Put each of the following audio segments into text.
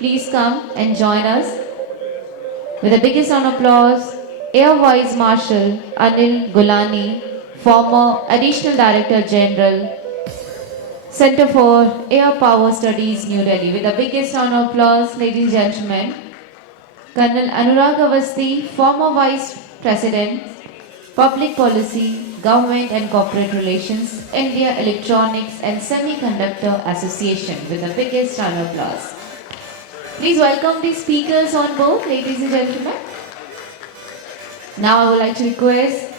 please come and join us with the biggest round of applause, Air Vice Marshal Anil Golani, former Additional Director General, Center for Air Power Studies, New Delhi. With the biggest round of applause, ladies and gentlemen, Colonel Anurag Awasthi, former Vice President, Public Policy, Government and Corporate Relations, India Electronics and Semiconductor Association. With the biggest round of applause. Please welcome the speakers on board, ladies and gentlemen. Now I would like to request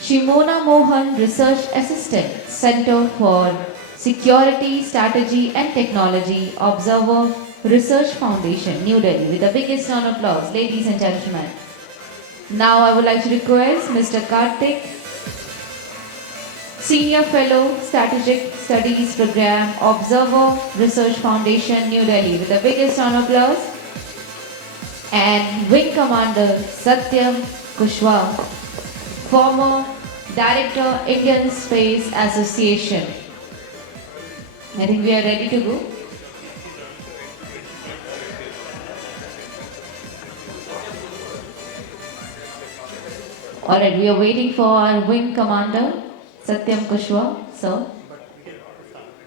Shimona Mohan, Research Assistant, Center for Security, Strategy and Technology, Observer Research Foundation, New Delhi. With the biggest round of applause, ladies and gentlemen. Now I would like to request Mr. Kartik, Senior Fellow, Strategic Studies Program, Observer Research Foundation, New Delhi. With the biggest round of applause. And Wing Commander Satyam Kushwaha, former Director, Indian Space Association. I think we are ready to go. Alright, we are waiting for our Wing Commander Satyam Kushwaha, sir.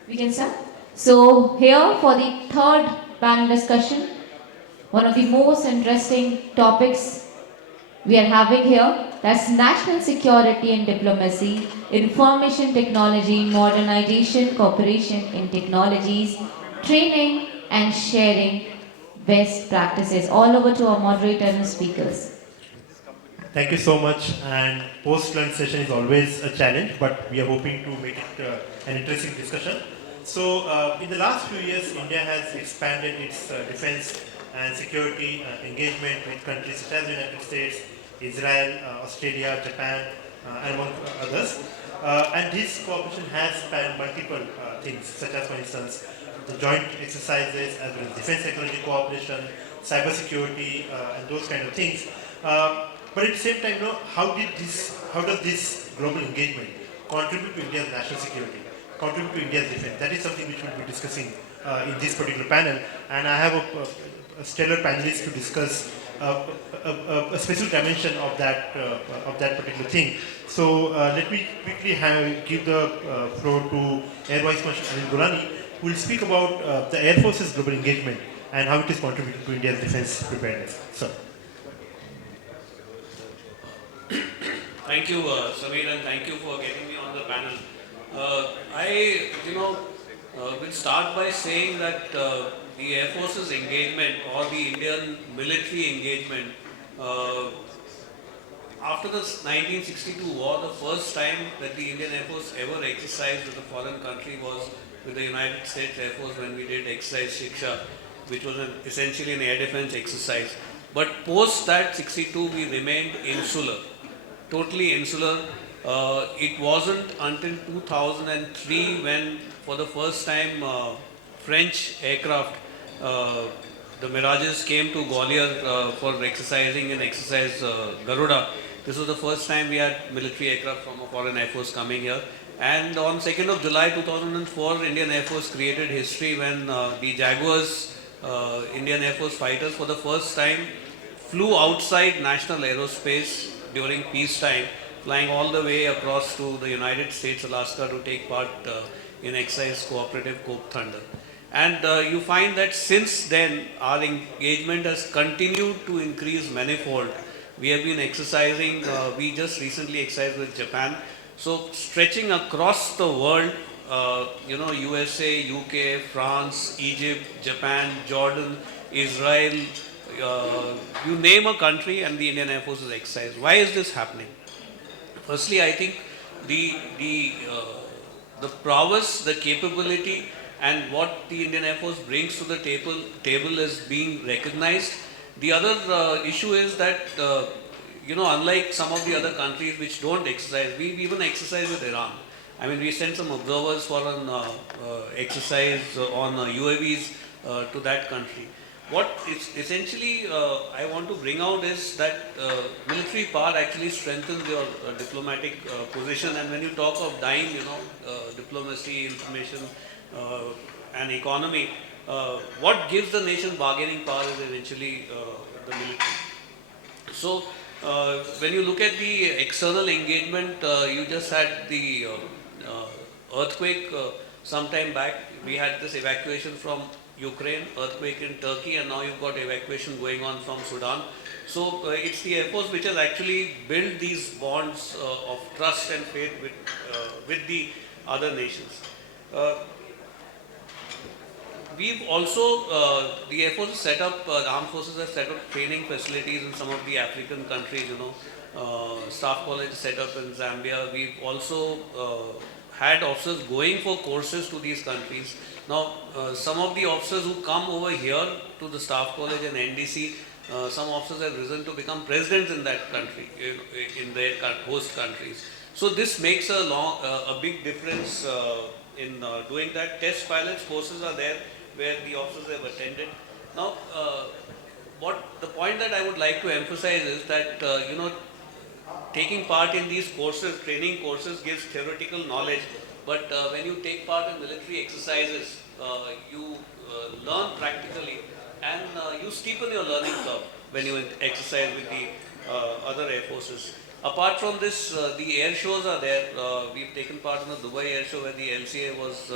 We can start. So here for the third panel discussion, one of the most interesting topics we are having here, that's national security and diplomacy, information technology, modernization, cooperation in technologies, training and sharing best practices. All over to our moderator and speakers. Thank you so much, and post-lunch session is always a challenge, but we are hoping to make it an interesting discussion. So, in the last few years, India has expanded its defense and security engagement with countries such as the United States, Israel, Australia, Japan, and among others. And this cooperation has spanned multiple things, such as, for instance, the joint exercises, as well as defense technology cooperation, cyber security, and those kind of things. But at the same time, how does this global engagement contribute to India's national security, contribute to India's defense? That is something which we'll be discussing in this particular panel. And I have a stellar panelist to discuss a specific dimension of that particular thing. So let me quickly give the floor to Air Vice Marshal Anil Golani, who will speak about the Air Force's global engagement and how it is contributing to India's defense preparedness. Sir. Thank you, Samir, and thank you for getting me on the panel. I will start by saying that the Air Force's engagement or the Indian military engagement after the 1962 war, the first time that the Indian Air Force ever exercised with a foreign country was with the United States Air Force when we did exercise Shiksha, which was essentially an air defense exercise. But post that 62, we remained insular. Totally insular. It wasn't until 2003 when, for the first time, French aircraft, the Mirages, came to Gwalior for exercising and exercise Garuda. This was the first time we had military aircraft from a foreign air force coming here. And on 2nd of July 2004, Indian Air Force created history when the Jaguars, Indian Air Force fighters, for the first time flew outside national aerospace during peacetime, flying all the way across to the United States, Alaska, to take part in exercise cooperative Cope Thunder. And you find that since then, our engagement has continued to increase manifold. We have been exercising, we just recently exercised with Japan. So stretching across the world, USA, UK, France, Egypt, Japan, Jordan, Israel, you name a country and the Indian Air Force is exercised. Why is this happening? Firstly, I think the prowess, the capability, and what the Indian Air Force brings to the table is being recognized. The other issue is that unlike some of the other countries which don't exercise, we even exercise with Iran. I mean, we sent some observers for an exercise on UAVs to that country. What essentially I want to bring out is that military power actually strengthens your diplomatic position. And when you talk of dying, diplomacy, information, and economy, what gives the nation bargaining power is eventually the military. So, when you look at the external engagement, you just had the earthquake some time back. We had this evacuation from Ukraine, earthquake in Turkey, and now you've got evacuation going on from Sudan. So, it's the Air Force which has actually built these bonds of trust and faith with the other nations. Uh, We've also, the Air Force has set up, the Armed Forces have set up training facilities in some of the African countries, Staff College is set up in Zambia. We've also had officers going for courses to these countries. Now, some of the officers who come over here to the Staff College and NDC, some officers have risen to become presidents in that country, in their host countries. So this makes a big difference in doing that. Test pilots courses are there where the officers have attended. Now, the point that I would like to emphasize is that taking part in these courses, training courses, gives theoretical knowledge. But when you take part in military exercises, you learn practically, and you steepen your learning curve when you exercise with the other air forces. Apart from this, the air shows are there. We've taken part in the Dubai air show where the LCA was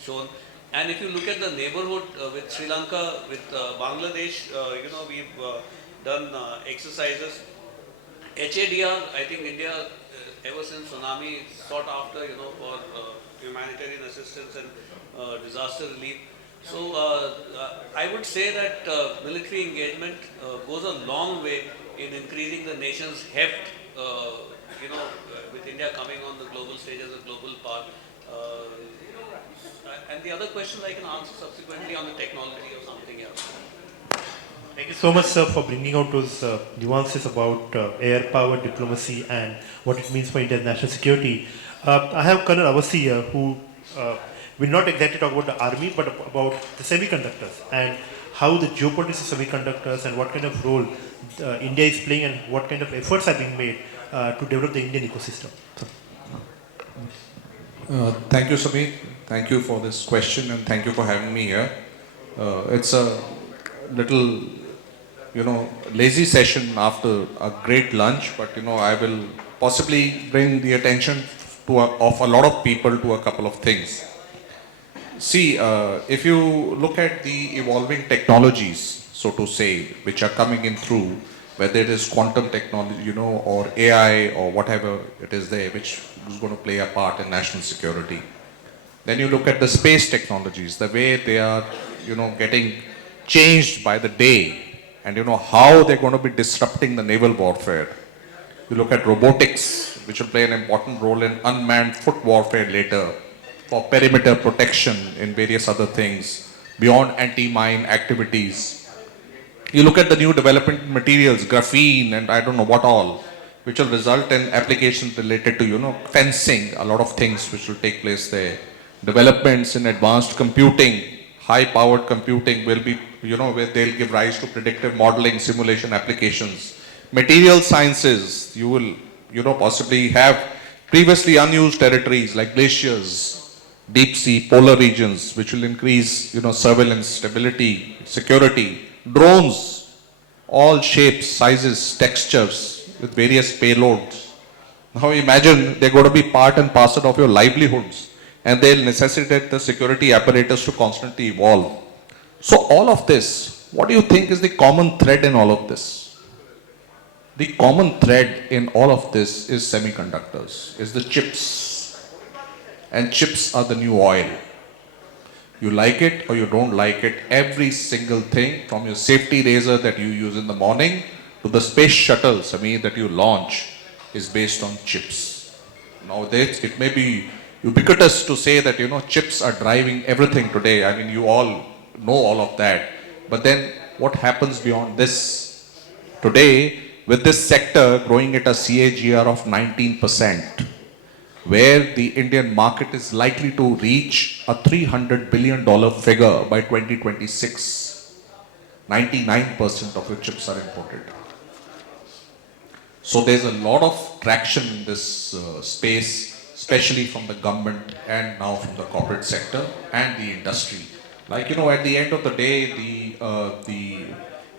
shown. And if you look at the neighborhood with Sri Lanka, with Bangladesh, we've done exercises. HADR, I think India, ever since tsunami, sought after, for humanitarian assistance and disaster relief. So I would say that military engagement goes a long way in increasing the nation's heft, with India coming on the global stage as a global power. And the other questions I can answer subsequently on the technology or something else. Thank you so much, sir, for bringing out those nuances about air power diplomacy and what it means for India's national security. I have Colonel Awasthi here, who will not exactly talk about the army, but about the semiconductors and how the geopolitics of semiconductors and what kind of role India is playing and what kind of efforts are being made to develop the Indian ecosystem. Thank you, Samir. Thank you for this question and thank you for having me here. It's a little, lazy session after a great lunch, but I will possibly bring the attention of a lot of people to a couple of things. See, if you look at the evolving technologies, so to say, which are coming in through, whether it is quantum technology, or AI or whatever it is there, which is going to play a part in national security. Then you look at the space technologies, the way they are, getting changed by the day, and how they're going to be disrupting the naval warfare. You look at robotics, which will play an important role in unmanned foot warfare later, for perimeter protection in various other things, beyond anti-mine activities. You look at the new development materials, graphene and I don't know what all, which will result in applications related to, fencing, a lot of things which will take place there. Developments in advanced computing, high-powered computing will be, where they'll give rise to predictive modeling, simulation applications. Material sciences, you will, possibly have previously unused territories like glaciers, deep sea, polar regions, which will increase, surveillance, stability, security, drones, all shapes, sizes, textures with various payloads. Now imagine they're going to be part and parcel of your livelihoods and they'll necessitate the security apparatus to constantly evolve. So all of this, what do you think is the common thread in all of this? The common thread in all of this is semiconductors, is the chips. And chips are the new oil. You like it or you don't like it, every single thing from your safety razor that you use in the morning to the space shuttle, that you launch is based on chips. Nowadays, it may be ubiquitous to say that, chips are driving everything today. I mean, you all know all of that. But then what happens beyond this? Today, with this sector growing at a CAGR of 19%, where the Indian market is likely to reach a $300 billion figure by 2026, 99% of the chips are imported. So there's a lot of traction in this space, especially from the government and now from the corporate sector and the industry. Like, at the end of the day, the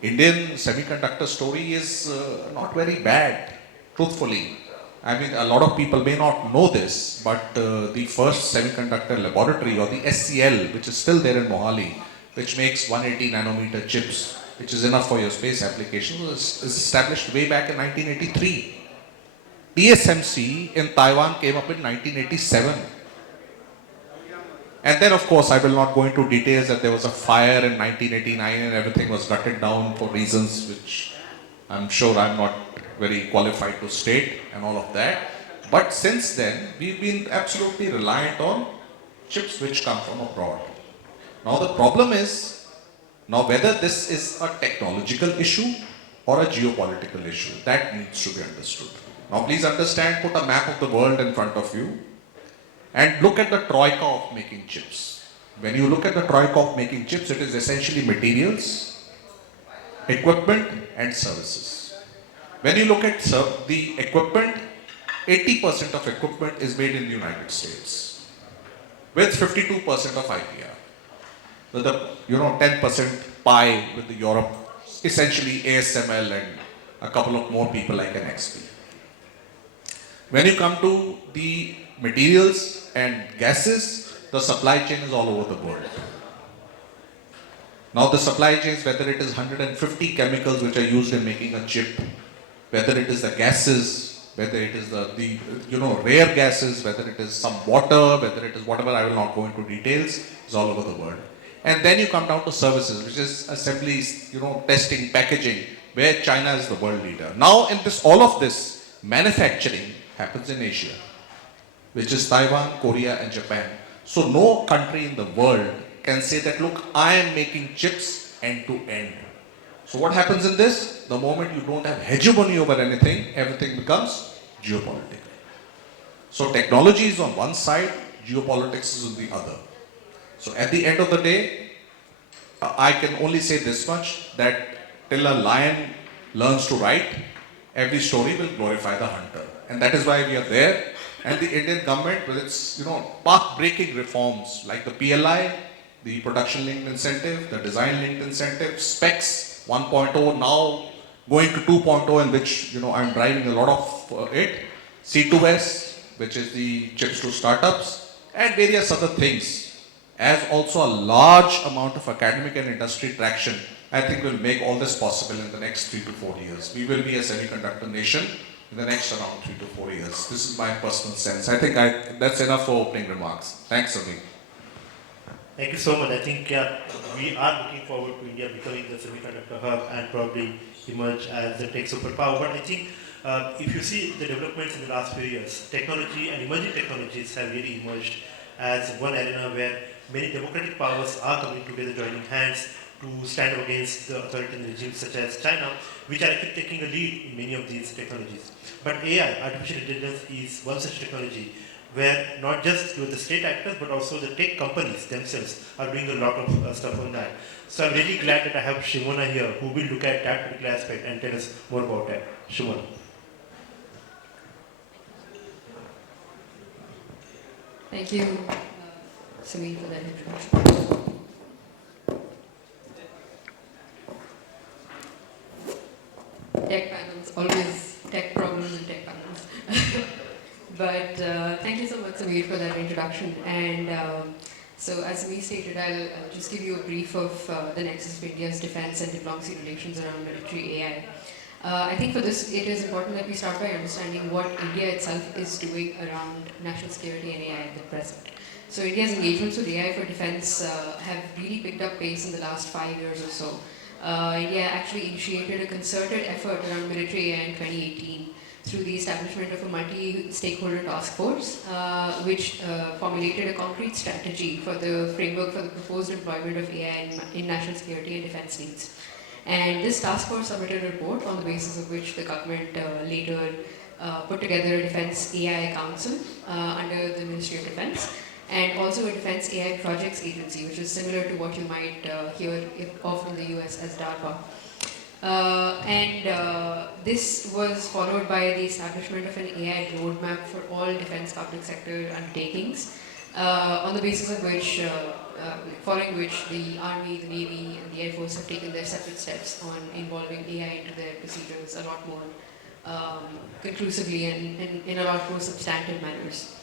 Indian semiconductor story is not very bad, truthfully. I mean, a lot of people may not know this, but the first semiconductor laboratory, or the SCL, which is still there in Mohali, which makes 180 nanometer chips, which is enough for your space application, is established way back in 1983. TSMC in Taiwan came up in 1987. And then, of course, I will not go into details that there was a fire in 1989 and everything was gutted down for reasons which I'm sure I'm not very qualified to state and all of that. But since then, we've been absolutely reliant on chips which come from abroad. Now, the problem is, now whether this is a technological issue or a geopolitical issue, that needs to be understood. Now, please understand, put a map of the world in front of you and look at the troika of making chips. When you look at the troika of making chips, it is essentially materials, equipment and services. When you look at the equipment, 80% of equipment is made in the United States with 52% of IPR. With the 10% pie with the Europe, essentially ASML and a couple of more people like an XP. When you come to the materials and gases, the supply chain is all over the world. Now the supply chains, whether it is 150 chemicals which are used in making a chip, whether it is the gases, whether it is the rare gases, whether it is some water, whether it is whatever, I will not go into details, is all over the world. And then you come down to services, which is assemblies, testing, packaging, where China is the world leader. Now in all of this, manufacturing happens in Asia, which is Taiwan, Korea and Japan. So no country in the world can say that, look, I am making chips end to end. So what happens in this? The moment you don't have hegemony over anything, everything becomes geopolitical. So technology is on one side, geopolitics is on the other. So at the end of the day, I can only say this much, that till a lion learns to write, every story will glorify the hunter. And that is why we are there. And the Indian government, with its path-breaking reforms like the PLI, the production-linked incentive, the design-linked incentive, specs 1.0, now going to 2.0, in which I'm driving a lot of it, C2S, which is the chips to startups, and various other things, as also a large amount of academic and industry traction, I think will make all this possible in the next 3 to 4 years. We will be a semiconductor nation in the next around 3 to 4 years. This is my personal sense. I think that's enough for opening remarks. Thanks, Anil. Thank you so much. I think we are looking forward to India becoming the semiconductor hub and probably emerge as the tech superpower. But I think if you see the developments in the last few years, technology and emerging technologies have really emerged as one arena where many democratic powers are coming together, joining hands to stand up against the authoritarian regimes such as China, which are actually taking a lead in many of these technologies. But AI, artificial intelligence, is one such technology where not just the state actors but also the tech companies themselves are doing a lot of stuff on that. So I'm really glad that I have Shimona here, who will look at that particular aspect and tell us more about that. Shimona. Thank you, Sumi, for that introduction. Tech panels, always tech problems and tech panels. But thank you so much, Samir, for that introduction. And so, as Samir stated, I'll just give you a brief of the nexus of India's defense and diplomacy relations around military AI. I think for this, it is important that we start by understanding what India itself is doing around national security and AI at the present. So India's engagements with AI for defense have really picked up pace in the last 5 years or so. India actually initiated a concerted effort around military AI in 2018 through the establishment of a multi-stakeholder task force, which formulated a concrete strategy for the framework for the proposed employment of AI in national security and defense needs. And this task force submitted a report on the basis of which the government later put together a Defense AI Council under the Ministry of Defense, and also a Defense AI Projects Agency, which is similar to what you might hear of in the US as DARPA. This was followed by the establishment of an AI roadmap for all defense public sector undertakings, on the basis of which following which the Army, the Navy, and the Air Force have taken their separate steps on involving AI into their procedures a lot more conclusively and in a lot more substantive manners.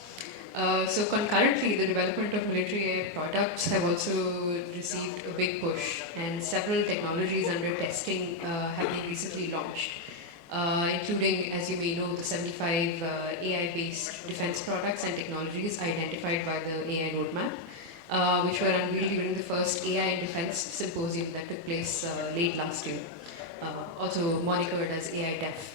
So concurrently, the development of military AI products have also received a big push, and several technologies under testing have been recently launched, including, as you may know, the 75 AI-based defense products and technologies identified by the AI roadmap, which were unveiled during the first AI in Defense symposium that took place late last year, also monikered as AI Def.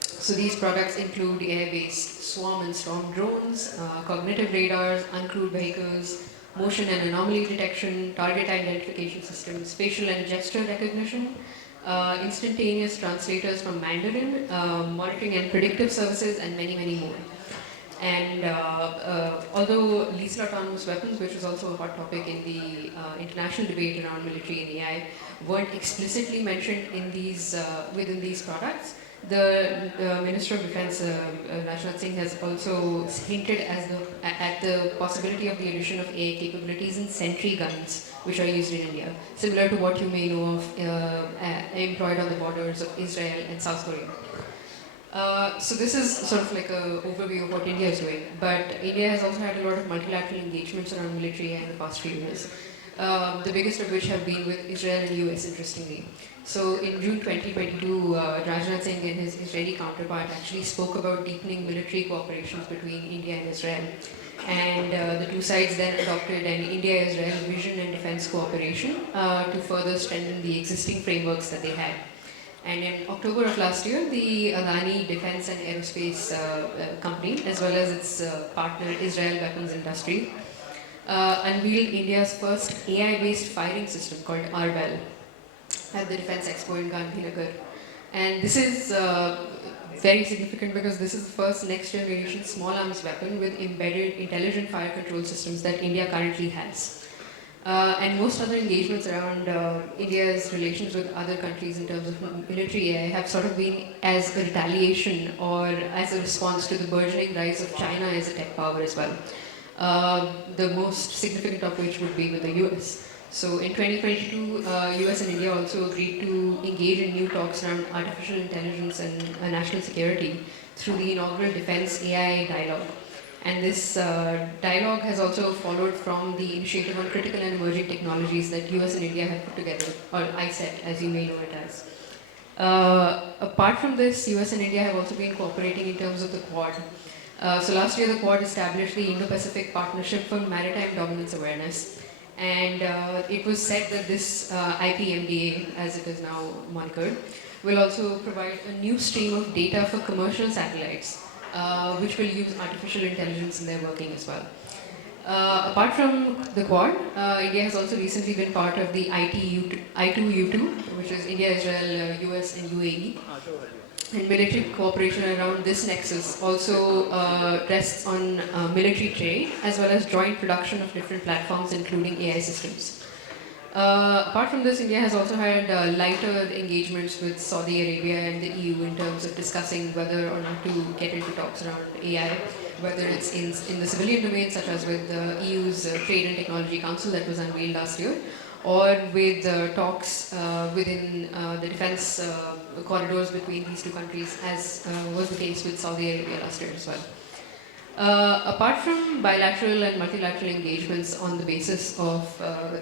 So these products include AI-based swarm and storm drones, cognitive radars, uncrewed vehicles, motion and anomaly detection, target identification systems, facial and gesture recognition, instantaneous translators from Mandarin, monitoring and predictive services, and many, many more. And although lethal autonomous weapons, which is also a hot topic in the international debate around military and AI, weren't explicitly mentioned in these within these products, the Minister of Defense, Rajnath Singh, has also hinted at the possibility of the addition of AI capabilities in sentry guns, which are used in India, similar to what you may know of employed on the borders of Israel and South Korea. So this is sort of like an overview of what India is doing, but India has also had a lot of multilateral engagements around military in the past few years. The biggest of which have been with Israel and US, interestingly. So in June 2022, Rajnath Singh and his Israeli counterpart actually spoke about deepening military cooperations between India and Israel. And the two sides then adopted an India-Israel vision and defense cooperation to further strengthen the existing frameworks that they had. And in October of last year, the Adani Defense and Aerospace Company, as well as its partner Israel Weapons Industry, unveiled India's first AI-based firing system called Arbel at the Defense Expo in Gandhinagar. And this is very significant because this is the first next-generation small arms weapon with embedded intelligent fire control systems that India currently has. And most other engagements around India's relations with other countries in terms of military AI have sort of been as a retaliation or as a response to the burgeoning rise of China as a tech power as well. The most significant of which would be with the US. So in 2022, US and India also agreed to engage in new talks around artificial intelligence and national security through the inaugural Defense AI Dialogue. And this dialogue has also followed from the initiative on critical and emerging technologies that US and India have put together, or ISET, as you may know it as. Apart from this, US and India have also been cooperating in terms of the Quad. So last year, the Quad established the Indo-Pacific Partnership for Maritime Dominance Awareness. And it was said that this IPMDA, as it is now monikered, will also provide a new stream of data for commercial satellites, which will use artificial intelligence in their working as well. Apart from the Quad, India has also recently been part of the I2U2, which is India, Israel, US, and UAE. And military cooperation around this nexus also rests on military trade as well as joint production of different platforms, including AI systems. Apart from this, India has also had lighter engagements with Saudi Arabia and the EU in terms of discussing whether or not to get into talks around AI, whether it's in the civilian domain, such as with the EU's Trade and Technology Council that was unveiled last year, or with talks within the defense corridors between these two countries, as was the case with Saudi Arabia last year as well. Apart from bilateral and multilateral engagements on the basis of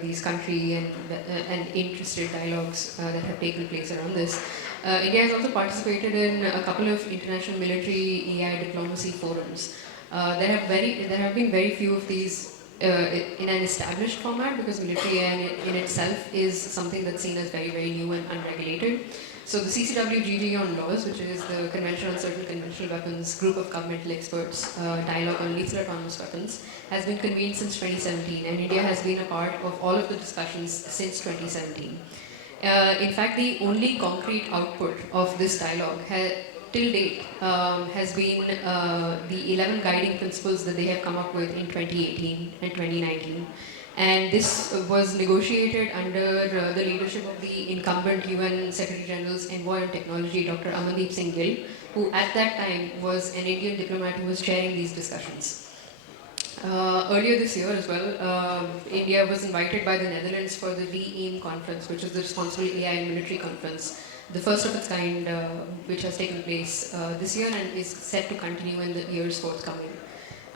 these country and interested dialogues that have taken place around this, India has also participated in a couple of international military AI diplomacy forums. There have been very few of these in an established format because military AI in itself is something that's seen as very, very new and unregulated. So the CCWGG on laws, which is the Convention on Certain Conventional Weapons group of governmental experts dialogue on lethal autonomous weapons, has been convened since 2017, and India has been a part of all of the discussions since 2017. In fact, the only concrete output of this dialogue till date has been the 11 guiding principles that they have come up with in 2018 and 2019. And this was negotiated under the leadership of the incumbent UN Secretary General's Envoy on Technology, Dr. Amandeep Singh Gill, who at that time was an Indian diplomat who was chairing these discussions. Earlier this year as well, India was invited by the Netherlands for the RE-AIM conference, which is the Responsible AI and Military Conference, the first of its kind, which has taken place this year and is set to continue in the years forthcoming.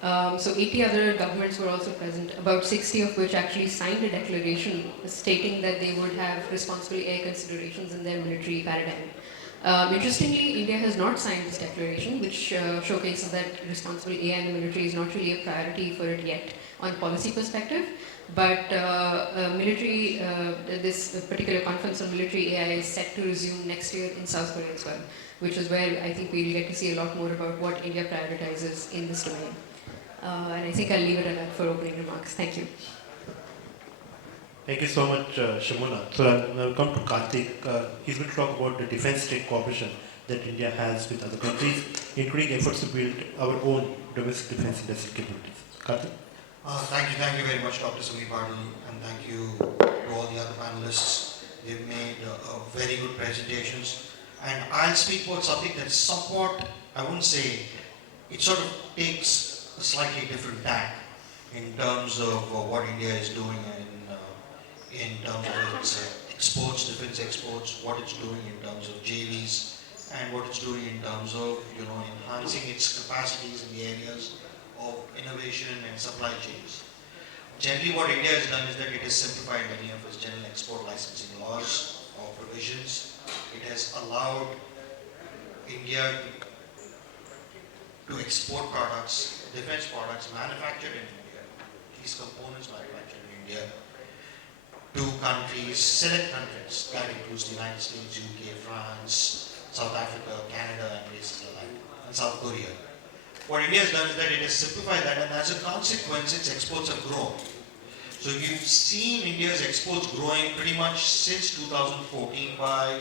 So 80 other governments were also present, about 60 of which actually signed a declaration stating that they would have responsible AI considerations in their military paradigm. Interestingly, India has not signed this declaration, which showcases that responsible AI in the military is not really a priority for it yet on policy perspective. But this particular conference on military AI is set to resume next year in South Korea as well, which is where I think we'll get to see a lot more about what India prioritizes in this domain. And I think I'll leave it at that for opening remarks. Thank you. Thank you so much, Shimona. So I'll come to Kartik. He's going to talk about the defense trade cooperation that India has with other countries, including efforts to build our own domestic defense industry capabilities. Kartik? Thank you very much, Dr. Sumi Patil, and thank you to all the other panelists. They've made very good presentations. And I'll speak about something that's somewhat, I wouldn't say, it sort of takes a slightly different tack in terms of what India is doing in terms of its exports, defense exports, what it's doing in terms of JVs, and what it's doing in terms of enhancing its capacities in the areas of innovation and supply chains. Generally, what India has done is that it has simplified many of its general export licensing laws or provisions. It has allowed India to export products, defense products manufactured in India, these components manufactured in India, to countries, select countries, that includes the United States, UK, France, South Africa, Canada, and places like that, and South Korea. What India has done is that it has simplified that, and as a consequence, its exports have grown. So you've seen India's exports growing pretty much since 2014 by,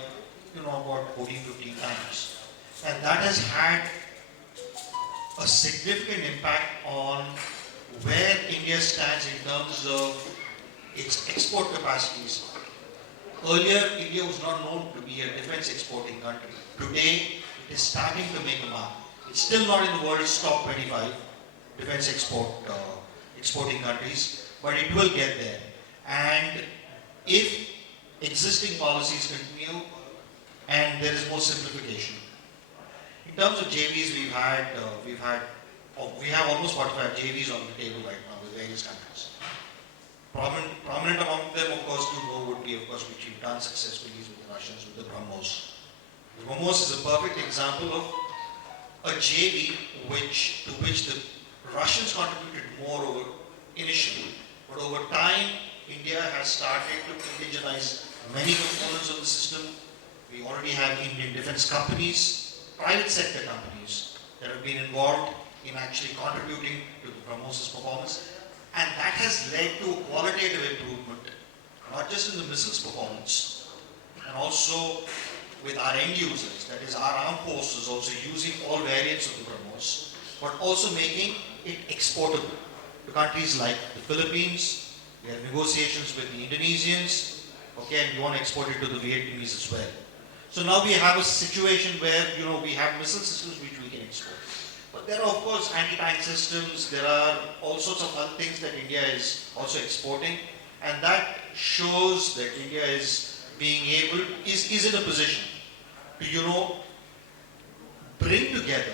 about 14, 15 times. And that has had a significant impact on where India stands in terms of its export capacities. Earlier, India was not known to be a defense exporting country. Today, it is starting to make a mark. It's still not in the world's top 25 defense exporting countries, but it will get there. And if existing policies continue and there is more simplification. In terms of JVs, we have almost 45 JVs on the table right now with various countries. Prominent among them, of course, would be, which we've done successfully with the Russians, with the BrahMos. The BrahMos is a perfect example of a JV to which the Russians contributed more initially, but over time, India has started to indigenize many components of the system. We already have Indian defense companies, private sector companies that have been involved in actually contributing to the BrahMos' performance. And that has led to a qualitative improvement, not just in the missiles performance, and also with our end users, that is our armed forces also using all variants of the BrahMos, but also making it exportable to countries like the Philippines. We have negotiations with the Indonesians, and we want to export it to the Vietnamese as well. So now we have a situation where we have missile systems which we can export. But there are, of course, anti-tank systems. There are all sorts of other things that India is also exporting, and that shows that India is in a position to, bring together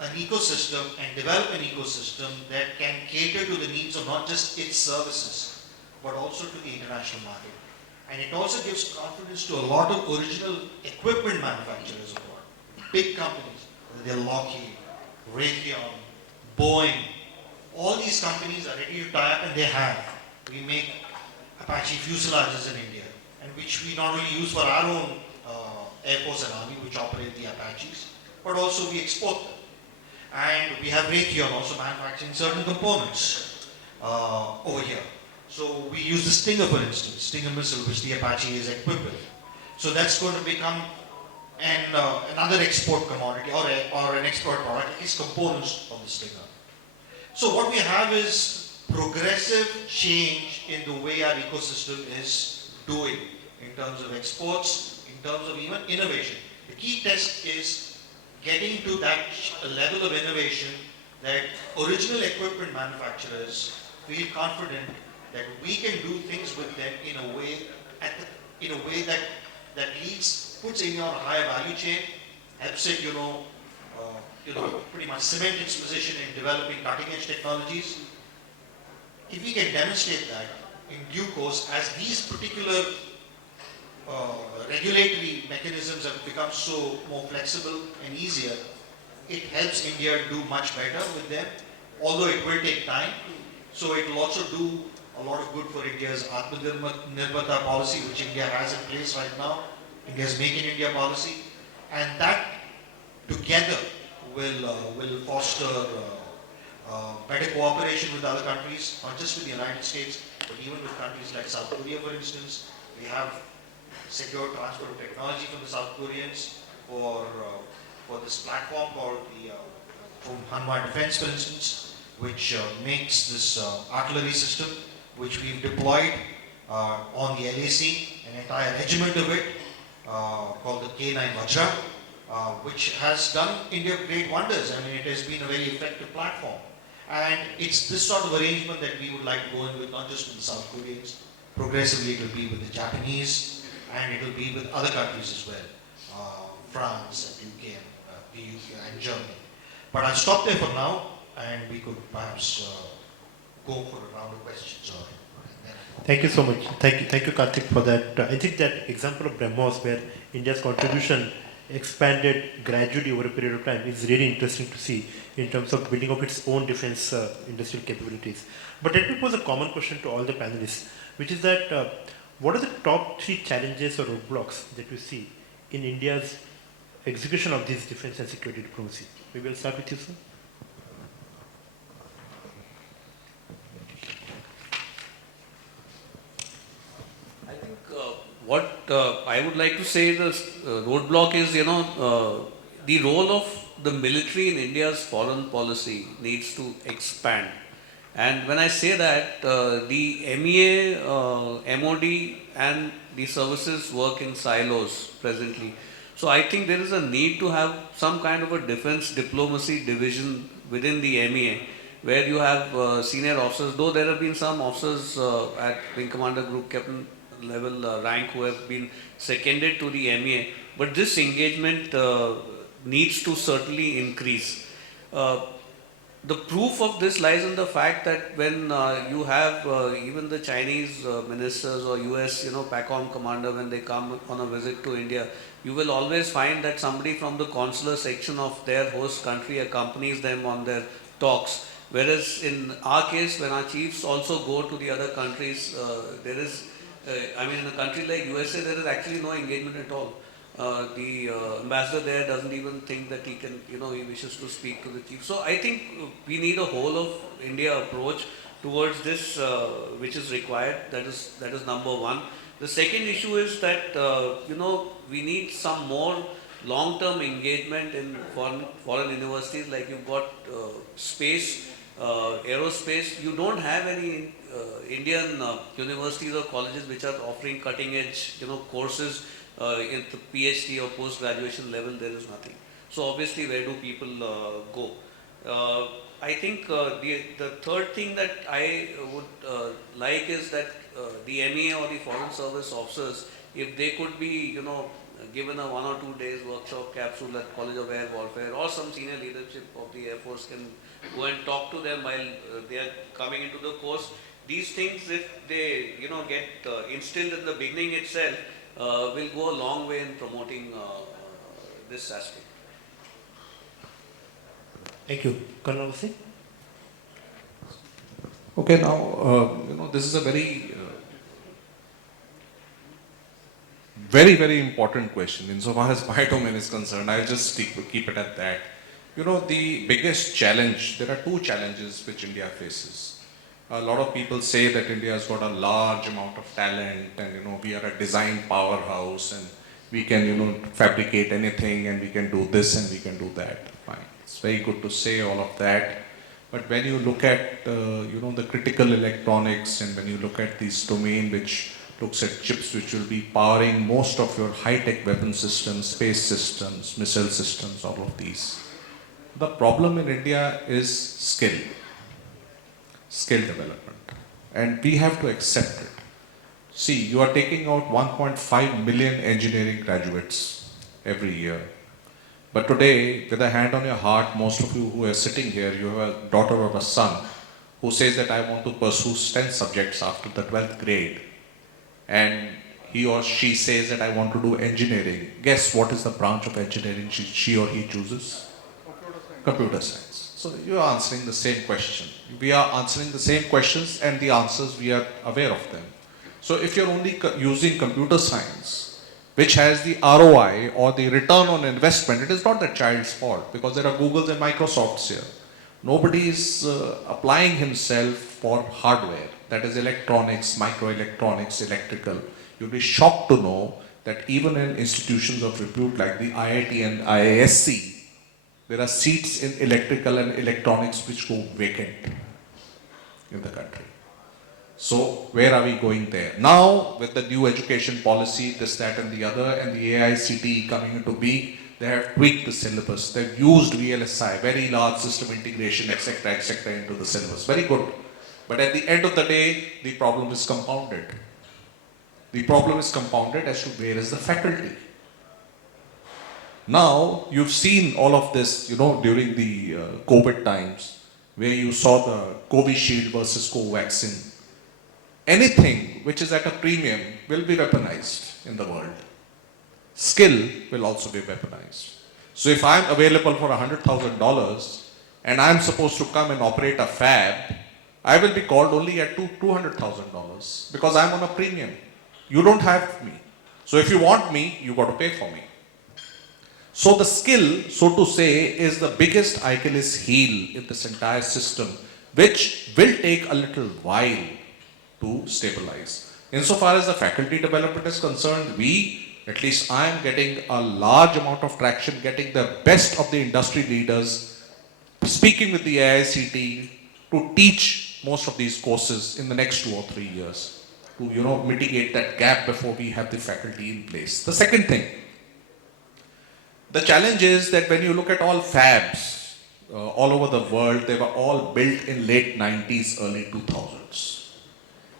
an ecosystem and develop an ecosystem that can cater to the needs of not just its services, but also to the international market. And it also gives confidence to a lot of original equipment manufacturers abroad, big companies. They're Lockheed, Raytheon, Boeing. All these companies are ready to tie up, and they have. We make Apache fuselages in India, and which we not only use for our own Air Force and Army, which operate the Apaches, but also we export them. And we have Raytheon also manufacturing certain components over here. So we use the Stinger, for instance, Stinger missile, which the Apache is equipped with. So that's going to become another export commodity or an export product, at least components of the Stinger. So what we have is progressive change in the way our ecosystem is doing in terms of exports, in terms of even innovation. The key test is getting to that level of innovation that original equipment manufacturers feel confident that we can do things with them in a way, that puts India on a higher value chain, helps it, pretty much cement its position in developing cutting edge technologies. If we can demonstrate that in due course, as these particular regulatory mechanisms have become so more flexible and easier, it helps India do much better with them, although it will take time. So it will also do a lot of good for India's Atmanirbharta policy, which India has in place right now, India's Make in India policy, and that together will foster better cooperation with other countries, not just with the United States, but even with countries like South Korea, for instance. We have secure transfer of technology from the South Koreans for this platform called the Hanwha Defense, for instance, which makes this artillery system, which we've deployed on the LAC, an entire regiment of it, called the K9 Vajra, which has done India great wonders. I mean, it has been a very effective platform. And it's this sort of arrangement that we would like to go in with, not just with the South Koreans. Progressively, it will be with the Japanese, and it will be with other countries as well, France and UK and Germany. But I'll stop there for now, and we could perhaps go for a round of questions. Thank you so much. Thank you, Kartik, for that. I think that example of BrahMos, where India's contribution expanded gradually over a period of time, is really interesting to see in terms of building up its own defense industrial capabilities. But let me pose a common question to all the panelists, which is that what are the top 3 challenges or roadblocks that you see in India's execution of this defense and security diplomacy? Maybe I'll start with you, sir. I think what I would like to say the roadblock is, the role of the military in India's foreign policy needs to expand. And when I say that, the MEA, MOD and the services work in silos presently. So I think there is a need to have some kind of a defense diplomacy division within the MEA, where you have senior officers, though there have been some officers at Wing Commander Group Captain level rank who have been seconded to the MEA, but this engagement needs to certainly increase. The proof of this lies in the fact that when you have even the Chinese ministers or US, PACOM commander, when they come on a visit to India, you will always find that somebody from the consular section of their host country accompanies them on their talks. Whereas in our case, when our chiefs also go to the other countries, there is, in a country like USA, there is actually no engagement at all. The ambassador there doesn't even think that he can, he wishes to speak to the chief. So I think we need a whole of India approach towards this, which is required. That is number one. The second issue is that, we need some more long-term engagement in foreign universities, like you've got space, aerospace. You don't have any Indian universities or colleges which are offering cutting-edge, courses. In the PhD or post-graduation level, there is nothing. So obviously, where do people go? I think the third thing that I would like is that the MEA or the Foreign Service officers, if they could be, given a 1 or 2 days workshop capsule at College of Air Warfare, or some senior leadership of the Air Force can go and talk to them while they are coming into the course. These things, if they, get instilled in the beginning itself, will go a long way in promoting this aspect. Thank you. Colonel Awasthi? Okay, now, this is a very, very important question. Insofar as my domain is concerned, I'll just keep it at that. The biggest challenge, there are 2 challenges which India faces. A lot of people say that India has got a large amount of talent and, we are a design powerhouse and we can, fabricate anything and we can do this and we can do that. Fine. It's very good to say all of that. But when you look at, the critical electronics and when you look at this domain which looks at chips which will be powering most of your high-tech weapon systems, space systems, missile systems, all of these. The problem in India is skill development. And we have to accept it. See, you are taking out 1.5 million engineering graduates every year. But today, with a hand on your heart, most of you who are sitting here, you have a daughter or a son who says that I want to pursue STEM subjects after the 12th grade. And he or she says that I want to do engineering. Guess what is the branch of engineering she or he chooses? Computer science. So you are answering the same question. We are answering the same questions, and the answers we are aware of them. So if you're only using computer science, which has the ROI or the return on investment, it is not the child's fault, because there are Googles and Microsofts here. Nobody is applying himself for hardware, that is electronics, microelectronics, electrical. You'll be shocked to know that even in institutions of repute like the IIT and IISc, there are seats in electrical and electronics which go vacant in the country. So where are we going there? Now, with the new education policy, this, that and the other, and the AICTE coming into being, they have tweaked the syllabus. They've used VLSI, very large system integration, etc., into the syllabus. Very good. But at the end of the day, the problem is compounded. The problem is compounded as to where is the faculty. Now, you've seen all of this, during the COVID times, where you saw the Covishield versus Covaxin. Anything which is at a premium will be weaponized in the world. Skill will also be weaponized. So if I'm available for $100,000 and I'm supposed to come and operate a fab, I will be called only at $200,000 because I'm on a premium. You don't have me. So if you want me, you got to pay for me. So the skill, so to say, is the biggest Achilles heel in this entire system, which will take a little while to stabilize. Insofar as the faculty development is concerned, at least I am getting a large amount of traction, getting the best of the industry leaders, speaking with the AICT to teach most of these courses in the next 2 or 3 years to mitigate that gap before we have the faculty in place. The second thing, the challenge is that when you look at all fabs all over the world, they were all built in late 90s, early 2000s.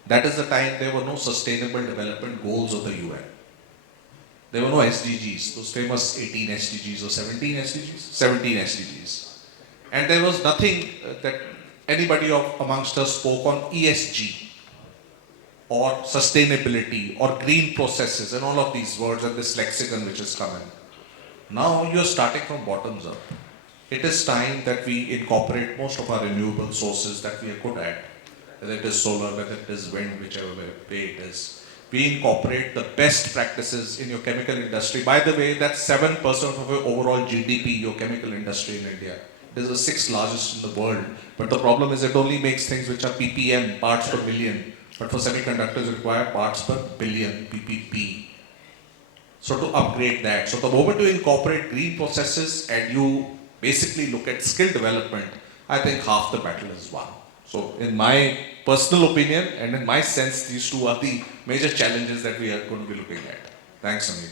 That is the time there were no sustainable development goals of the UN. There were no SDGs, those famous 18 SDGs or 17 SDGs? 17 SDGs. And there was nothing that anybody amongst us spoke on ESG or sustainability or green processes and all of these words and this lexicon which is coming. Now you're starting from bottoms up. It is time that we incorporate most of our renewable sources that we are good at, whether it is solar, whether it is wind, whichever way it is. We incorporate the best practices in your chemical industry. By the way, that's 7% of your overall GDP, your chemical industry in India. It is the 6th largest in the world. But the problem is it only makes things which are ppm, parts per million. But for semiconductors, it requires parts per billion, ppb. So to upgrade that. So the moment you incorporate green processes and you basically look at skill development, I think half the battle is won. So in my personal opinion and in my sense, these two are the major challenges that we are going to be looking at. Thanks, Anil.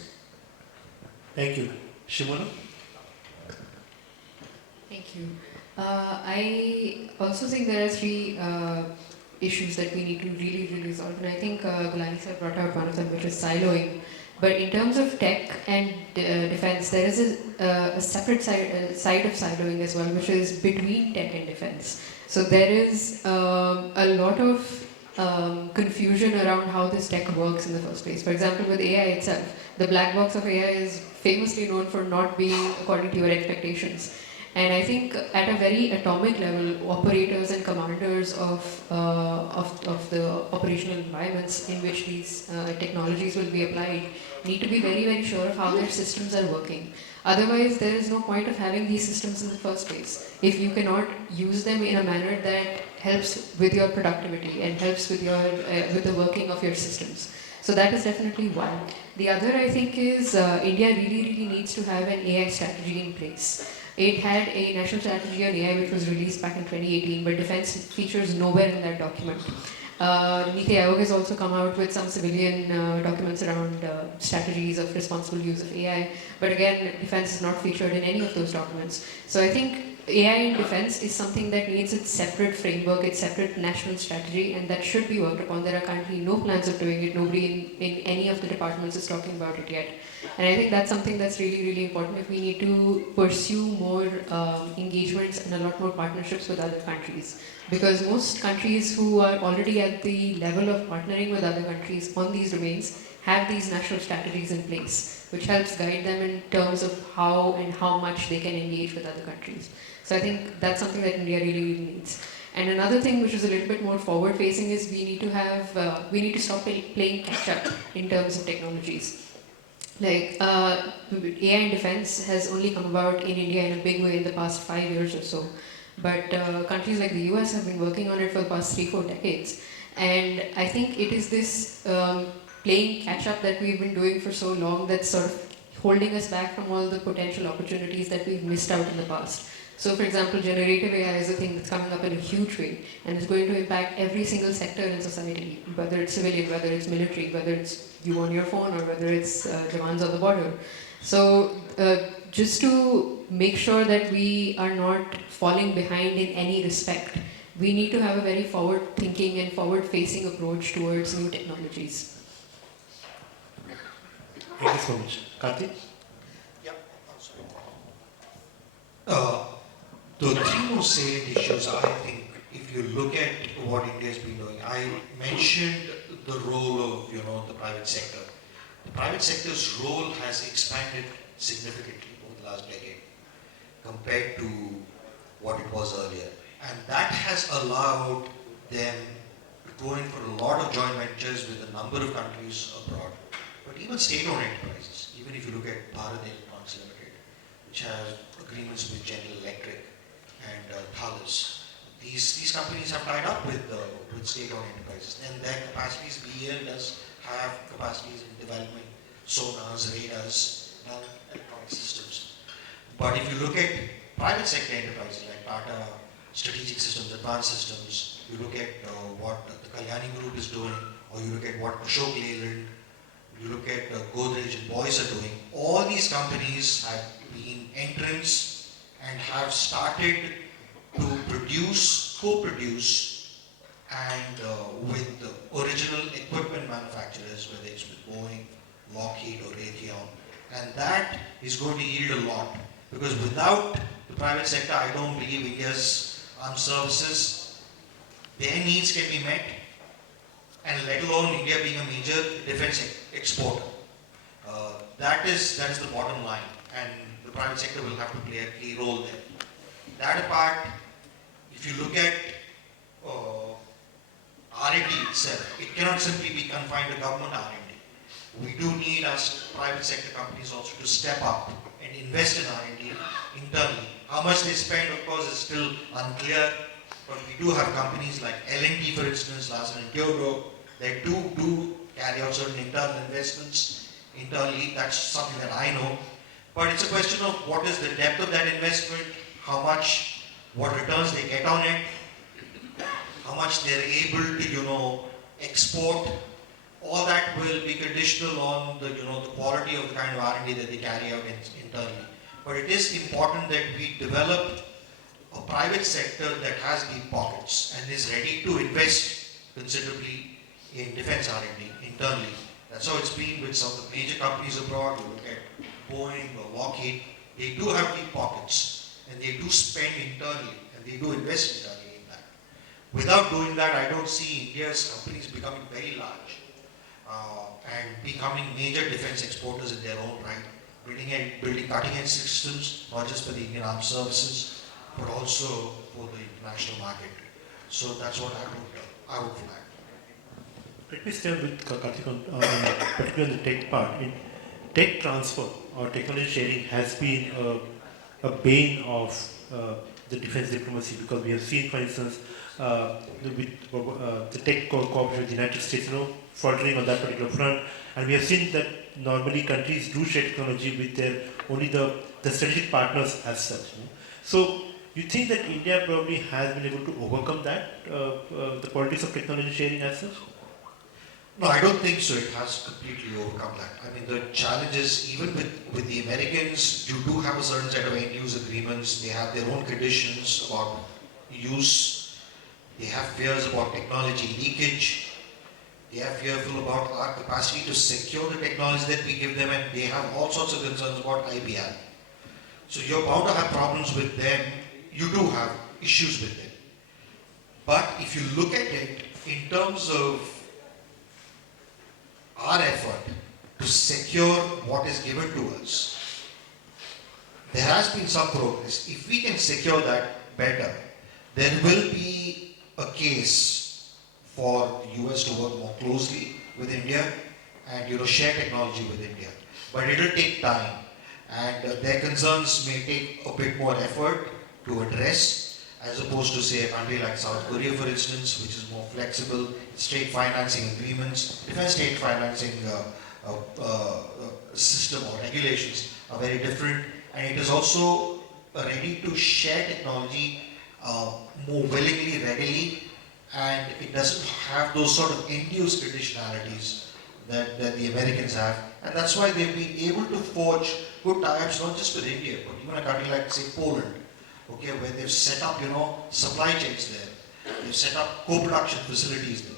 Thank you. Shimona? Thank you. I also think there are 3 issues that we need to really resolve, and I think Golani sir brought out one of them, which is siloing. But in terms of tech and defense, there is a separate side of siloing as well, which is between tech and defense. So there is a lot of confusion around how this tech works in the first place. For example, with AI itself, the black box of AI is famously known for not being according to your expectations. And I think at a very atomic level, operators and commanders of the operational environments in which these technologies will be applied need to be very sure of how their systems are working. Otherwise, there is no point of having these systems in the first place if you cannot use them in a manner that helps with your productivity and helps with with the working of your systems. So that is definitely one. The other, I think, is India really needs to have an AI strategy in place. It had a national strategy on AI which was released back in 2018, but defense features nowhere in that document. Niti Aayog has also come out with some civilian documents around strategies of responsible use of AI, but again, defense is not featured in any of those documents. So I think AI in defense is something that needs its separate framework, its separate national strategy, and that should be worked upon. There are currently no plans of doing it. Nobody in any of the departments is talking about it yet. And I think that's something that's really, really important if we need to pursue more engagements and a lot more partnerships with other countries. Because most countries who are already at the level of partnering with other countries on these domains have these national strategies in place, which helps guide them in terms of how and how much they can engage with other countries. So I think that's something that India really, really needs. And another thing which is a little bit more forward-facing is we need to have, we need to stop playing catch-up in terms of technologies. Like AI in defense has only come about in India in a big way in the past 5 years or so. But countries like the US have been working on it for the past 3-4 decades. And I think it is this playing catch up that we've been doing for so long that's sort of holding us back from all the potential opportunities that we've missed out in the past. So, for example, generative AI is a thing that's coming up in a huge way and is going to impact every single sector in society, whether it's civilian, whether it's military, whether it's you on your phone, or whether it's Jawans on the border. So, just to make sure that we are not falling behind in any respect, we need to have a very forward-thinking and forward-facing approach towards new technologies. Thank you so much. Kartik? Yeah, sorry. The three most salient issues, I think, if you look at what India has been doing, I mentioned the role of the private sector. The private sector's role has expanded significantly over the last decade compared to what it was earlier, and that has allowed them to go in for a lot of joint ventures with a number of countries abroad. But even state-owned enterprises, even if you look at Bharat Electronics Limited, which has agreements with General Electric and Thales, these companies have tied up with state-owned enterprises, and their capacities, BEL does have capacities in developing sonars, radars, and electronic systems. But if you look at private sector enterprises like Tata Strategic Systems, Advanced Systems, you look at what the Kalyani Group is doing, or you look at what Ashok Leyland, you look at Godrej and Boyce are doing, all these companies have been entrants and have started to produce, co-produce, and with the original equipment manufacturers, whether it's with Boeing, Lockheed or Raytheon, and that is going to yield a lot, because without the private sector, I don't believe India's armed services, their needs can be met, and let alone India being a major defense exporter. That is the bottom line, and the private sector will have to play a key role there. That apart, if you look at R&D itself, it cannot simply be confined to government R&D. We do need us private sector companies also to step up and invest in R&D internally. How much they spend, of course, is still unclear, but we do have companies like L&T, for instance, Larsen & Toubro, that do carry out certain internal investments internally. That's something that I know. But it's a question of what is the depth of that investment, how much, what returns they get on it, how much they're able to, export. All that will be conditional on the, the quality of the kind of R&D that they carry out internally. But it is important that we develop a private sector that has deep pockets and is ready to invest considerably in defense R&D internally. That's how it's been with some of the major companies abroad. You look at Boeing or Lockheed, they do have deep pockets and they do spend internally and they do invest internally in that. Without doing that, I don't see India's companies becoming very large and becoming major defense exporters in their own right, building cutting-edge systems, not just for the Indian armed services, but also for the international market. So that's what I would flag. Let me stay with Kartik particularly the tech part. In tech transfer or technology sharing has been a bane of the defense diplomacy, because we have seen, for instance, with the tech cooperation with the United States, faltering on that particular front, and we have seen that normally countries do share technology with their only the strategic partners as such. So you think that India probably has been able to overcome that, the politics of technology sharing as such? No, I don't think so. It has completely overcome that. I mean, the challenge is even with the Americans, you do have a certain set of end-use agreements. They have their own conditions about use. They have fears about technology leakage. They are fearful about our capacity to secure the technology that we give them, and they have all sorts of concerns about IBR. So you're bound to have problems with them. You do have issues with them. But if you look at it in terms of our effort to secure what is given to us, there has been some progress. If we can secure that better, there will be a case for the US to work more closely with India and share technology with India. But it will take time, and their concerns may take a bit more effort to address, as opposed to say a country like South Korea, for instance, which is more flexible. State financing agreements, defense state financing system or regulations are very different, and it is also ready to share technology more willingly, readily, and it doesn't have those sort of end-use conditionalities that the Americans have, and that's why they've been able to forge good tie-ups not just with India, but even a country like, say, Poland, okay, where they've set up, supply chains there. They've set up co-production facilities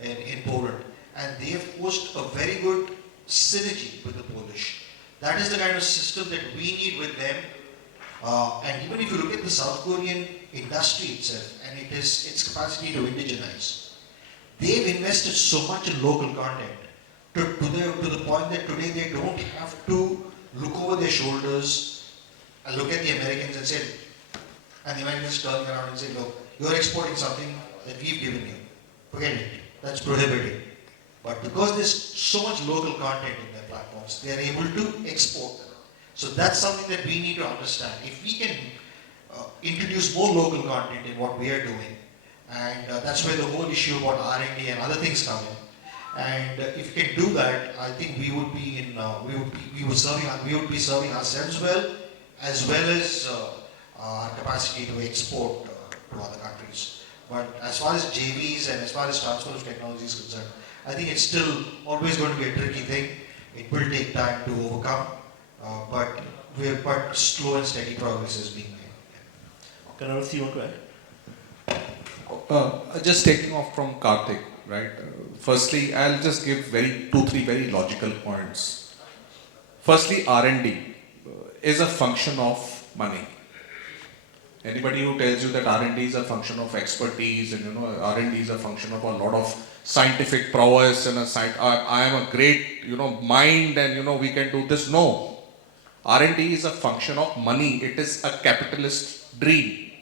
there in Poland, and they have forged a very good synergy with the Polish. That is the kind of system that we need with them. And even if you look at the South Korean industry itself and its capacity to indigenize, they've invested so much in local content to the point that today they don't have to look over their shoulders and look at the Americans and say, and the Americans turn around and say, look, you're exporting something that we've given you. Forget it. That's prohibited. But because there's so much local content in their platforms, they are able to export them. So that's something that we need to understand. If we can introduce more local content in what we are doing, and that's where the whole issue about R&D and other things come in. And if we can do that, I think we would be serving ourselves well, as well as our capacity to export to other countries. But as far as JVs and as far as transfer of technology is concerned, I think it's still always going to be a tricky thing. It will take time to overcome, but slow and steady progress is being made. Can I also you want to add? Just taking off from Kartik, right? Firstly, I'll just give two, three very logical points. Firstly, R&D is a function of money. Anybody who tells you that R&D is a function of expertise and R&D is a function of a lot of scientific prowess and I am a great mind and we can do this. No, R&D is a function of money. It is a capitalist dream.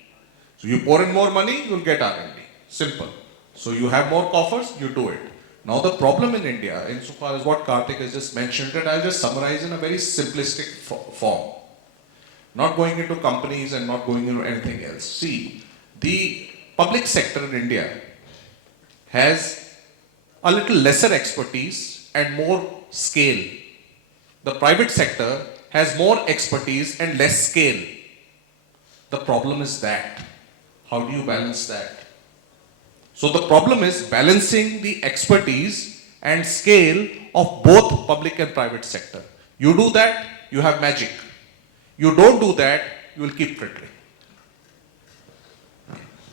So you pour in more money, you'll get R&D. Simple. So you have more coffers, you do it. Now the problem in India, insofar as what Kartik has just mentioned, that I'll just summarize in a very simplistic form. Not going into companies and not going into anything else. See, the public sector in India has a little lesser expertise and more scale. The private sector has more expertise and less scale. The problem is that. How do you balance that? So the problem is balancing the expertise and scale of both public and private sector. You do that, you have magic. You don't do that, you will keep frittering.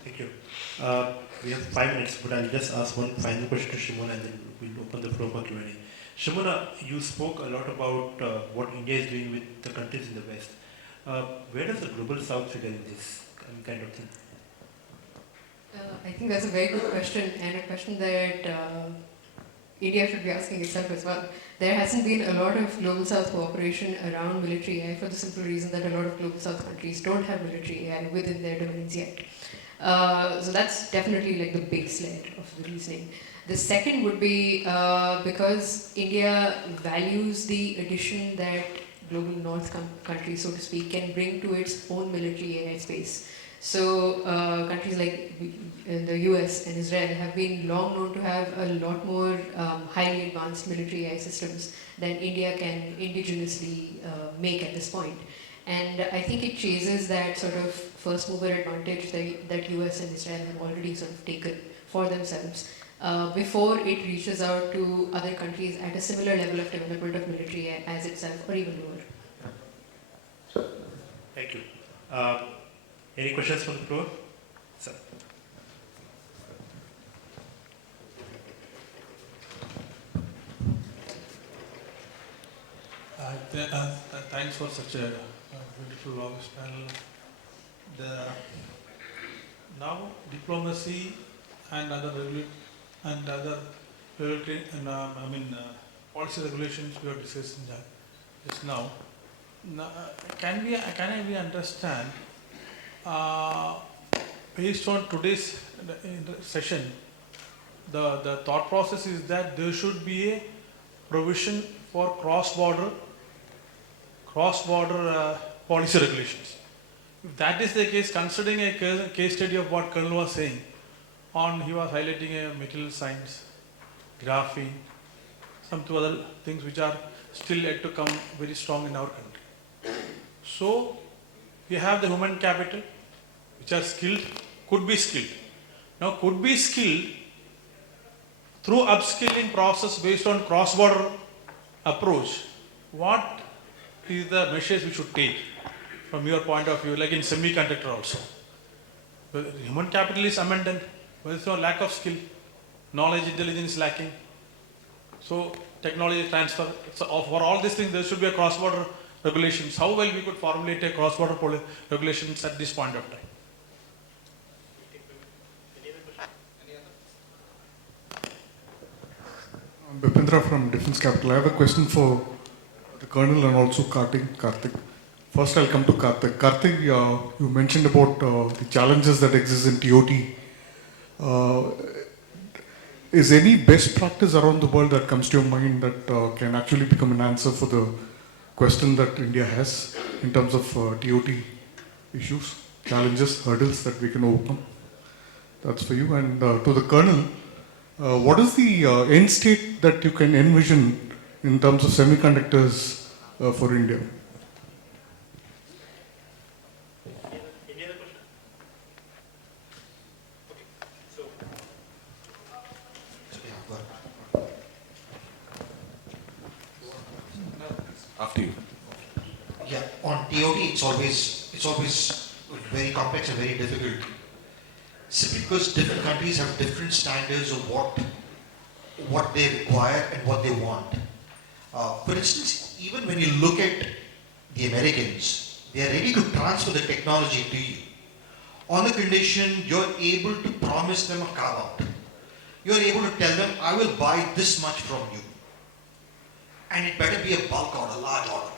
Thank you. We have 5 minutes, but I'll just ask one final question to Shimona and then we'll open the floor for Q&A. Shimona, you spoke a lot about what India is doing with the countries in the West. Where does the global South figure in this kind of thing? I think that's a very good question, and a question that India should be asking itself as well. There hasn't been a lot of Global South cooperation around military AI for the simple reason that a lot of Global South countries don't have military AI within their domains yet. So that's definitely like the base layer of the reasoning. The second would be because India values the addition that global north countries, so to speak, can bring to its own military AI space. So countries like the US and Israel have been long known to have a lot more highly advanced military AI systems than India can indigenously make at this point. And I think it chases that sort of first mover advantage that US and Israel have already sort of taken for themselves before it reaches out to other countries at a similar level of development of military as itself or even lower. Thank you. Any questions from the floor? Sir. Thanks for such a beautiful August panel. Now diplomacy and other regulatory and policy regulations we are discussing just now. Can we understand based on today's session, the thought process is that there should be a provision for cross-border policy regulations. If that is the case, considering a case study of what Colonel was saying, he was highlighting a material science, graphene, some two other things which are still yet to come very strong in our country. So we have the human capital, which are skilled, could be skilled. Now could be skilled through upskilling process based on cross-border approach. What is the measures we should take from your point of view, like in semiconductor also? The human capital is abundant, but there is no lack of skill. Knowledge, intelligence is lacking. So technology transfer. So for all these things, there should be a cross-border regulations. How well we could formulate a cross-border regulations at this point of time? I'm Bipindra from Defense Capital. I have a question for the Colonel and also Kartik. First, I'll come to Kartik. Kartik, you mentioned about the challenges that exist in TOT. Is any best practice around the world that comes to your mind that can actually become an answer for the question that India has in terms of TOT issues, challenges, hurdles that we can overcome? That's for you. And to the Colonel, what is the end state that you can envision in terms of semiconductors for India? Any other question? Okay. So, After you. Yeah, on TOT, it's always very complex and very difficult. Simply because different countries have different standards of what they require and what they want. For instance, even when you look at the Americans, they are ready to transfer the technology to you on the condition you're able to promise them a carve-out. You're able to tell them, I will buy this much from you. And it better be a bulk order, large order,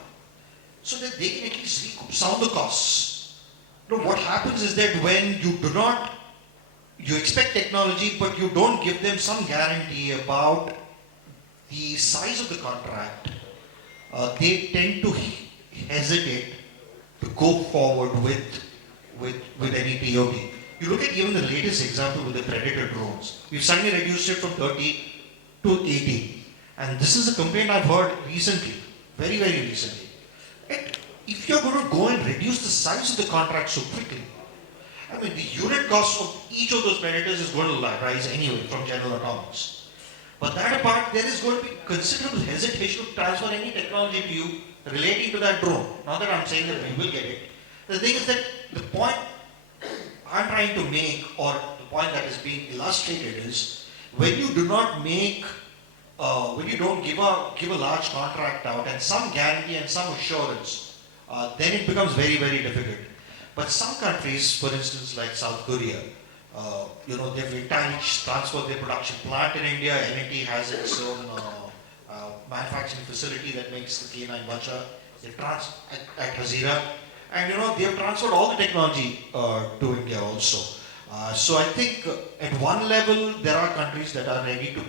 so that they can at least recoup some of the costs. You know, what happens is that when you expect technology, but you don't give them some guarantee about the size of the contract, they tend to hesitate to go forward with any TOT. You look at even the latest example with the Predator drones. We've suddenly reduced it from 30 to 80. And this is a complaint I've heard recently, very, very recently. If you're going to go and reduce the size of the contract so quickly, I mean, the unit cost of each of those Predators is going to rise anyway from General Atomics. But that apart, there is going to be considerable hesitation to transfer any technology to you relating to that drone. Not that I'm saying that we will get it. The thing is that the point I'm trying to make, or the point that is being illustrated, is when you do not make, when you don't give a large contract out and some guarantee and some assurance, then it becomes very, very difficult. But some countries, for instance, like South Korea, they've entirely transferred their production plant in India. L&T has its own manufacturing facility that makes the K9 Bacha at Hazira. And they have transferred all the technology to India also. So I think at one level, there are countries that are ready to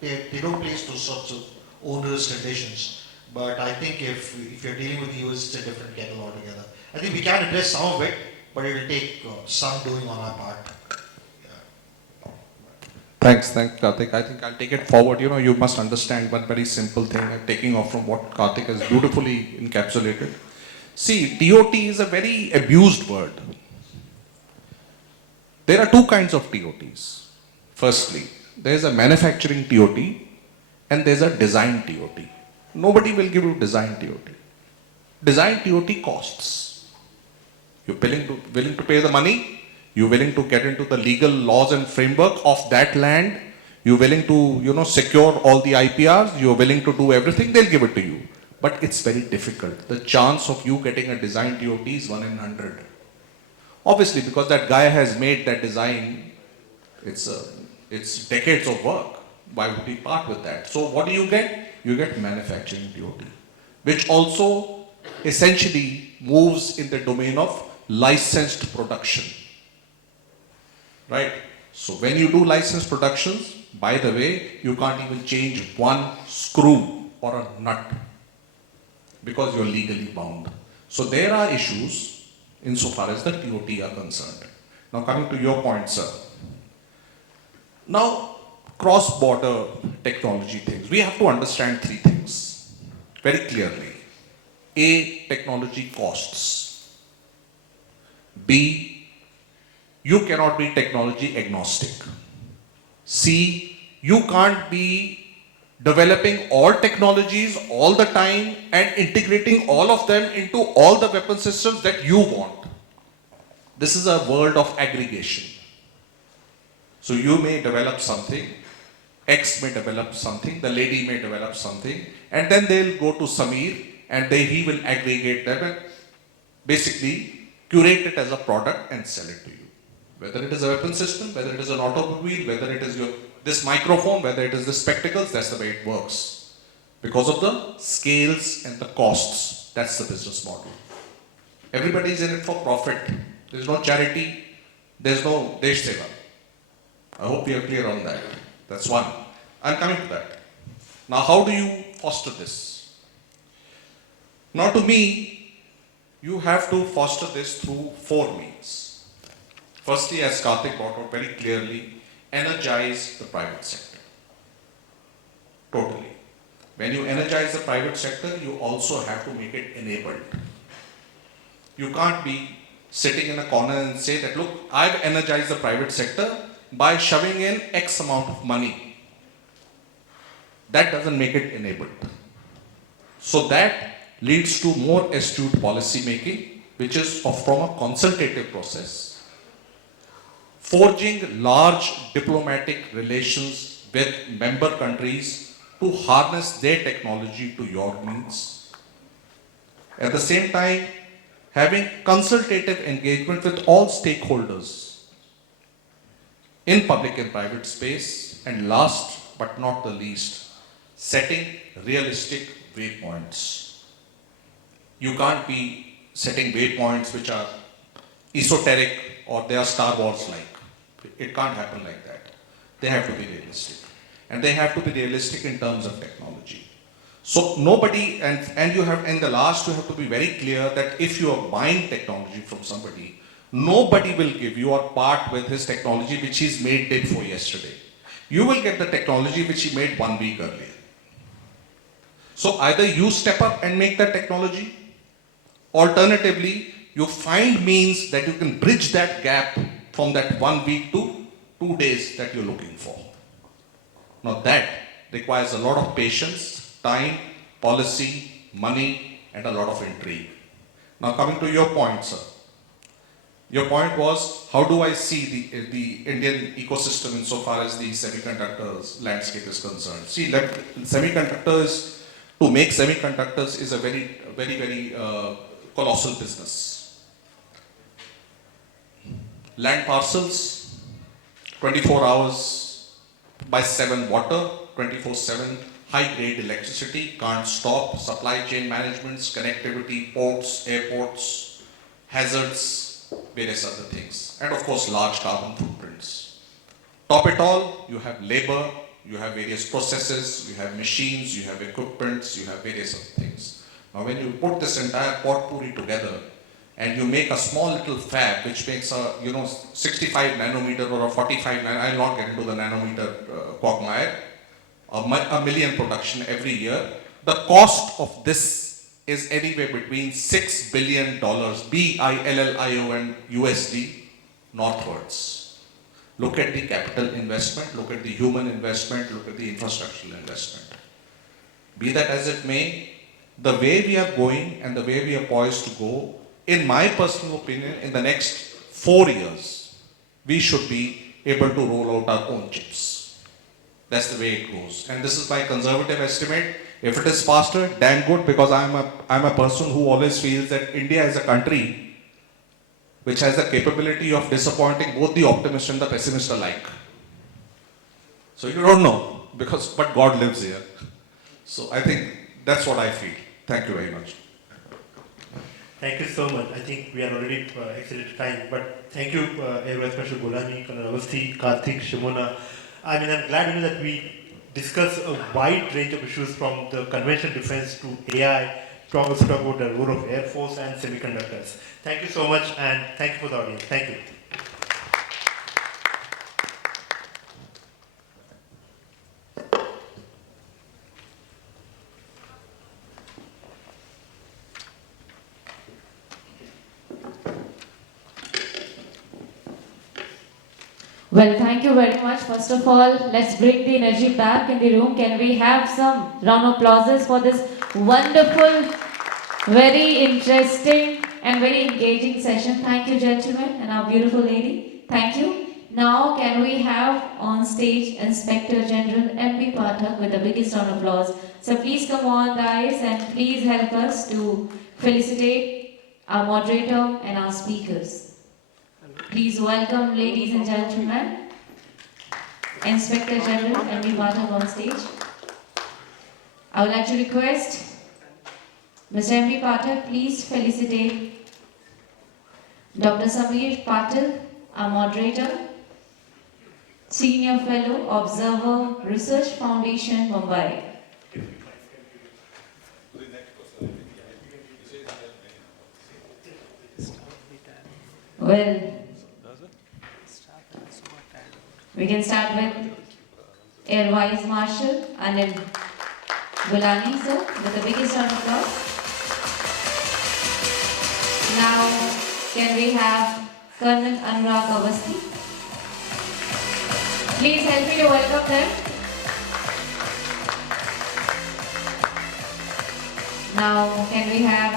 they don't place those sorts of onerous conditions. But I think if you're dealing with the US, it's a different kettle altogether. I think we can address some of it, but it will take some doing on our part. Thanks, Kartik. I think I'll take it forward. You must understand one very simple thing, taking off from what Kartik has beautifully encapsulated. See, TOT is a very abused word. There are two kinds of TOTs. Firstly, There's a manufacturing TOT and there's a design TOT. Nobody will give you design TOT. Design TOT costs. You're willing to pay the money, you're willing to get into the legal laws and framework of that land, you're willing to, secure all the IPRs, you're willing to do everything, they'll give it to you. But it's very difficult. The chance of you getting a design TOT is 1 in 100. Obviously, because that guy has made that design, it's decades of work. Why would he part with that? So what do you get? You get manufacturing TOT, which also essentially moves in the domain of licensed production. Right? So when you do licensed productions, by the way, you can't even change one screw or a nut because you're legally bound. So there are issues insofar as the TOT are concerned. Now coming to your point, sir. Now, cross-border technology things. We have to understand three things very clearly. A, technology costs. B, you cannot be technology agnostic. C, you can't be developing all technologies all the time and integrating all of them into all the weapon systems that you want. This is a world of aggregation. So you may develop something, X may develop something, the lady may develop something, and then they'll go to Samir and he will aggregate them and basically curate it as a product and sell it to you. Whether it is a weapon system, whether it is an automobile, whether it is this microphone, whether it is the spectacles, that's the way it works. Because of the scales and the costs, that's the business model. Everybody is in it for profit. There's no charity, there's no Desh Seva. I hope we are clear on that. That's one. I'm coming to that. Now, how do you foster this? Now, to me, you have to foster this through 4 means. Firstly, as Kartik brought out very clearly, energize the private sector. Totally. When you energize the private sector, you also have to make it enabled. You can't be sitting in a corner and say that, look, I've energized the private sector by shoving in X amount of money. That doesn't make it enabled. So that leads to more astute policy making, which is from a consultative process. Forging large diplomatic relations with member countries to harness their technology to your needs. At the same time, having consultative engagement with all stakeholders in public and private space, and last but not the least, setting realistic waypoints. You can't be setting waypoints which are esoteric or they are Star Wars like. It can't happen like that. They have to be realistic. And they have to be realistic in terms of technology. So nobody, and you have, in the last, you have to be very clear that if you are buying technology from somebody, nobody will give you or part with his technology which he's made day before yesterday. You will get the technology which he made 1 week earlier. So either you step up and make that technology, alternatively, you find means that you can bridge that gap from that 1 week to 2 days that you're looking for. Now that requires a lot of patience, time, policy, money, and a lot of intrigue. Now coming to your point, sir. Your point was, how do I see the Indian ecosystem insofar as the semiconductors landscape is concerned? See, semiconductors, to make semiconductors is a very colossal business. Land parcels, 24 hours by 7 water, 24/7, high-grade electricity, can't stop, supply chain management, connectivity, ports, airports, hazards, various other things, and of course large carbon footprints. Top it all, you have labor, you have various processes, you have machines, you have equipments, you have various other things. Now when you put this entire potpourri together and you make a small little fab which makes a 65 nanometer or a 45 nanometer, I'll not get into the nanometer quagmire, a million production every year, the cost of this is anywhere between $6 billion, BILLION USD, northwards. Look at the capital investment, look at the human investment, look at the infrastructural investment. Be that as it may, the way we are going and the way we are poised to go, in my personal opinion, in the next 4 years, we should be able to roll out our own chips. That's the way it goes. And this is my conservative estimate. If it is faster, damn good, because I'm a person who always feels that India is a country which has the capability of disappointing both the optimist and the pessimist alike. So you don't know, but God lives here. So I think that's what I feel. Thank you very much. Thank you so much. I think we are already exceeded time, but thank you, Air Vice Marshal Golani, Colonel Awasthi, Kartik, Shimona. I mean, I'm glad that we discuss a wide range of issues from the conventional defense to AI, to also talk about the role of Air Force and semiconductors. Thank you so much, and thank you for the audience. Thank you. Well, thank you very much. First of all, let's bring the energy back in the room. Can we have some round of applauses for this wonderful, very interesting and very engaging session. Thank you, gentlemen, and our beautiful lady. Thank you. Now, can we have on stage Inspector General M.B. Pathak with the biggest round of applause. So please come on, guys, and please help us to felicitate our moderator and our speakers. Please welcome, ladies and gentlemen, Inspector General M.B. Pathak on stage. I would like to request Mr. M.B. Pathak, please felicitate Dr. Samir Patil, our moderator, Senior Fellow, Observer, Research Foundation, Mumbai. Well, we can start with Air Vice Marshal Anil Golani, sir, with the biggest round of applause. Now, can we have Colonel Anurag Awasthi? Please help me to welcome them. Now, can we have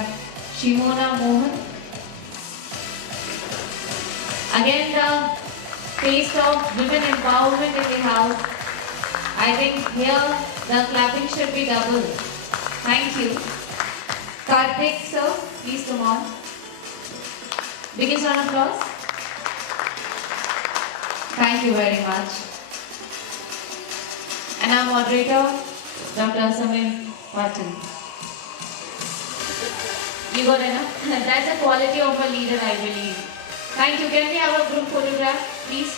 Shimona Mohan? Again, the taste of women empowerment in the house. I think here the clapping should be double. Thank you. Kartik, sir, please come on. Biggest round of applause. Thank you very much. And our moderator, Dr. Samir Patil. You got enough? That's the quality of a leader, I believe. Thank you. Can we have a group photograph, please?